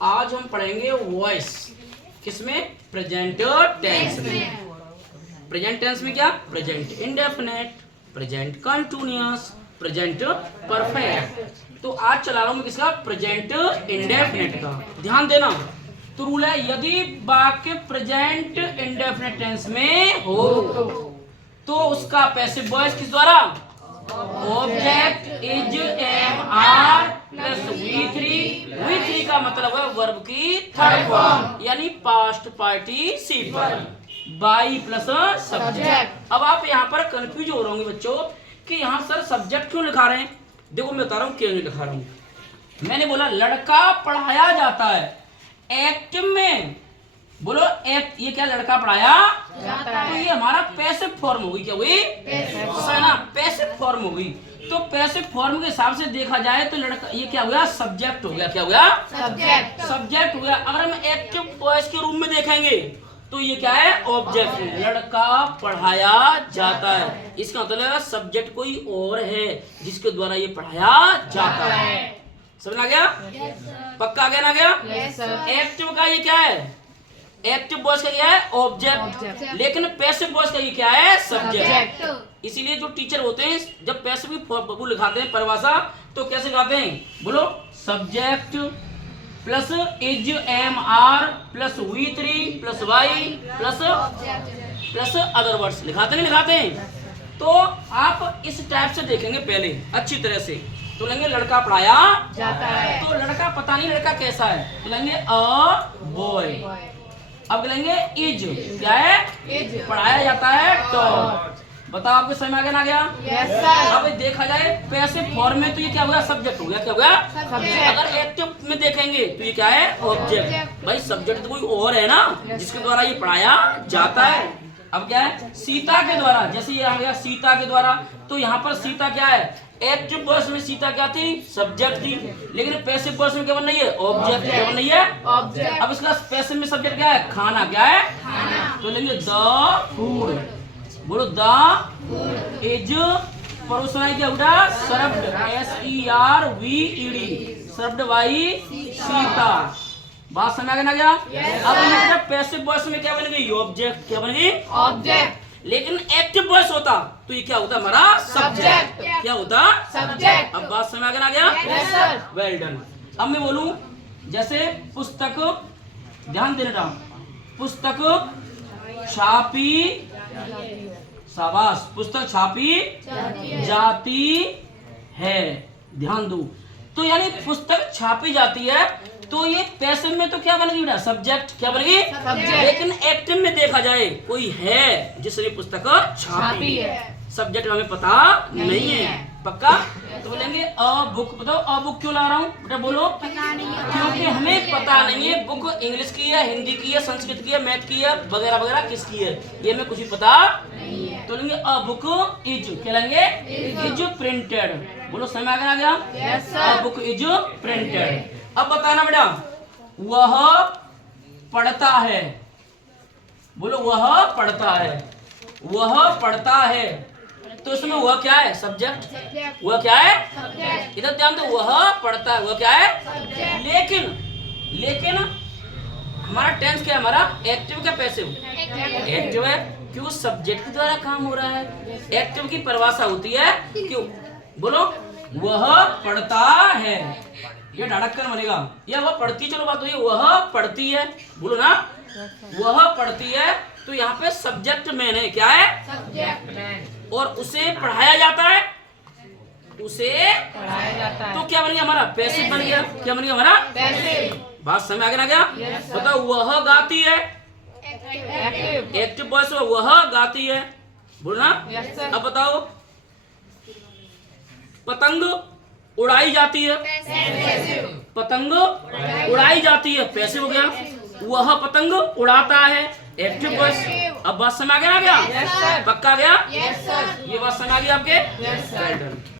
आज हम पढ़ेंगे वॉइस, किसमें? प्रेजेंट टेंस में। प्रेजेंट टेंस में क्या? Present indefinite, present continuous, present perfect. तो आज चला रहा हूं मैं किसका? प्रेजेंट इंडेफिनिट का। ध्यान देना, तो रूल है, यदि वाक्य प्रेजेंट इंडेफिनिट टेंस में हो तो उसका पैसिव वॉइस किस द्वारा? Object is am are plus V3 का मतलब है वर्ब की थर्ड फॉर्म, यानी past participle, by plus subject. अब आप यहाँ पर कंफ्यूज हो रहे होंगे बच्चों कि यहाँ सर सब्जेक्ट क्यों लिखा रहे हैं। देखो मैं बता रहा हूँ क्यों नहीं लिखा रहा हूँ। मैंने बोला लड़का पढ़ाया जाता है, एक्ट में बोलो एक्ट, ये क्या? लड़का पढ़ाया जाता है। तो ये हमारा पैसिव फॉर्म होगी, क्या हुई? पैसिव फॉर्म होगी। तो पैसिव फॉर्म के हिसाब से देखा जाए तो लड़का, ये क्या हो गया? सब्जेक्ट हो गया। क्या हो गया? सब्जेक्ट हो गया। अगर हम एक्टिव वॉइस के रूप में देखेंगे तो ये क्या है? ऑब्जेक्ट। लड़का पढ़ाया जाता है, इसका मतलब सब्जेक्ट कोई और है जिसके द्वारा ये पढ़ाया जाता है। समझ आ गया? पक्का आ गया ना? गया? एक्टिव का ये क्या है? एक्टिव वॉइस का क्या है? ऑब्जेक्ट। लेकिन पैसिव वॉइस का ये क्या है? सब्जेक्ट। इसीलिए जो टीचर होते हैं जब पैसिव की लिखाते हैं परिभाषा तो कैसे लिखाते हैं? बोलो subject plus is am are plus V3 plus by plus other words लिखाते नहीं लिखाते हैं। तो आप इस टाइप से देखेंगे पहले अच्छी तरह से, तो लेंगे लड़का पढ़ाया जाता है, तो लड़का पता नहीं लड़का कैसा है, तो लेंगे अ बॉय। अब लेंगे इज, क्या है? इज। पढ़ाया जाता है टॉट। बताओ आपको समझ में आ गया ना? गया? Yes sir. अब देखा जाए पैसिव फॉर्म में तो ये क्या हो गया? सब्जेक्ट हो गया। क्या हो गया? सब्जेक्ट। अगर एक्टिव में देखेंगे तो ये क्या है? ऑब्जेक्ट। भाई सब्जेक्ट तो कोई और है ना जिसके द्वारा ये पढ़ाया जाता है। अब क्या है? सीता के द्वारा, जैसे ये आ गया सीता के द्वारा, तो यहाँ पर सीता क्या है? एक्टिव वॉइस में सीता क्या थी? सब्जेक्ट थी। लेकिन पैसिव वॉइस में क्या बन रही है? ऑब्जेक्ट। क्या बन रही है? ऑब्जेक्ट। अब इसका पैसिव में सब्जेक्ट क्या है? खाना। क्या है? खाना। तो लेंगे द फूड। बोलो द इज परोसना क्या उठा? Served, SERVED, served by Sita. बात समझ आ गया ना? गया? अब पैसिव वॉइस में क्या बनेगी? ऑब्जेक्ट। क्या बनेगी? ऑब्जेक्ट। लेकिन एक्टिव वॉइस होता तो ये क्या होता? हमारा सब्जेक्ट। क्या होता? सब्जेक्ट। अब बात समझ आ गया ना? गया? Yes sir. Well done. अब मैं बोलूं जैसे पुस्तक, ध्यान देना, पुस्तक छापी, शाबाश, पुस्तक छापी जाती है, ध्यान दो। तो यानी पुस्तक छापी जाती है, तो ये पैसिव में तो क्या बनेगी बेटा? सब्जेक्ट। क्या बनेगी? सब्जेक्ट। लेकिन एक्टिव में देखा जाए कोई है जिसने पुस्तक छापी है, सब्जेक्ट हमें पता नहीं है। पक्का? तो बोलेंगे अ बुक। बताओ अ बुक क्यों ला रहा हूँ बेटा? बोलो। क्योंकि हमें पता नहीं है बुक इंग्लिश की है, हिंदी की है, संस्कृत की है, मैथ की है, वगैरह वगैरह किसकी है, ये हमें कुछ भी पता नहीं है। तो लेंगे अ बुक इज, क्या लेंगे? Is printed. बोलो समझ आ गया? Yes sir. A book is printed. अब बताना बेटा, वह पढ़ता है। बोलो वह पढ़ता है। वह पढ़ता है, तो इसमें वह क्या है? सब्जेक्ट। वह क्या है? इधर ध्यान दो, वह पढ़ता है, वह क्या है? लेकिन हमारा टेंस क्या है? हमारा एक्टिव क्या पैसिव? एक्टिव है। क्यों? सब्जेक्ट के द्वारा काम हो रहा है। एक्टिव की परिभाषा होती है क्यों? बोलो वह पढ़ता है, ये ढड़क्कन बनेगा। या वह पढ़ती, चलो बात हुई, वह पढ़ती है, बोलो ना वह पढ़ती है, तो यहाँ पे सब्जेक्ट मैन है। क्या है? सब्जेक्ट। और उसे पढ़ाया जाता है, उसे पढ़ाया जाता है, तो क्या बन गया? हमारा पैसिव बन गया। क्या बन गया? हमारा पैसिव। बात समझ आ गया ना? गया? Yes, sir. बताओ वह गाती है, एक्टिव। एक्टिव वॉइस में वह गाती है, बोलो ना। Yes sir. अब बताओ पतंग उड़ाई जाती है, पतंग उड़ाई जाती है, पैसिव हो गया। वह पतंग उड़ाता है, एक्टिव वॉइस। अब बात समझ आ गया ना? गया? Yes, sir. पक्का गया? Yes sir. ये बात समझ आ गई आपके? Yes sir.